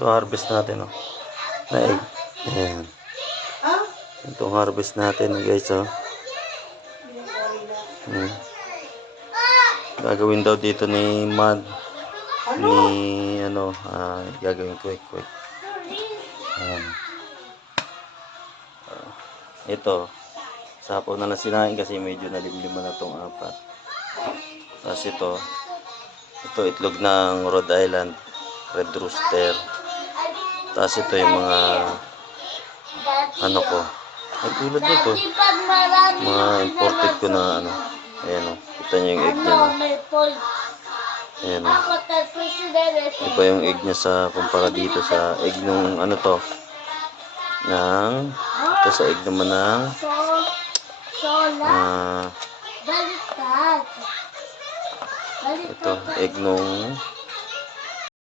Ito harvest natin, oh. Na egg. Ayan. Itong harvest natin, guys, oh. Gagawin daw dito ni Mad. Gagawin quick. Ayan. Ito. Sapaw na lang sinain kasi medyo nalimliman na itong apat. Tapos ito itlog ng Rhode Island Red Rooster. Tapos ito yung mga ano ko. Ay, tulad nito. Mga imported ko na ano. Ayan, o. Kita nyo yung egg niya. No? Ayan, o. Iba yung egg niya sa kumpara dito sa egg nung ano to. Ito sa egg naman ng ito egg nung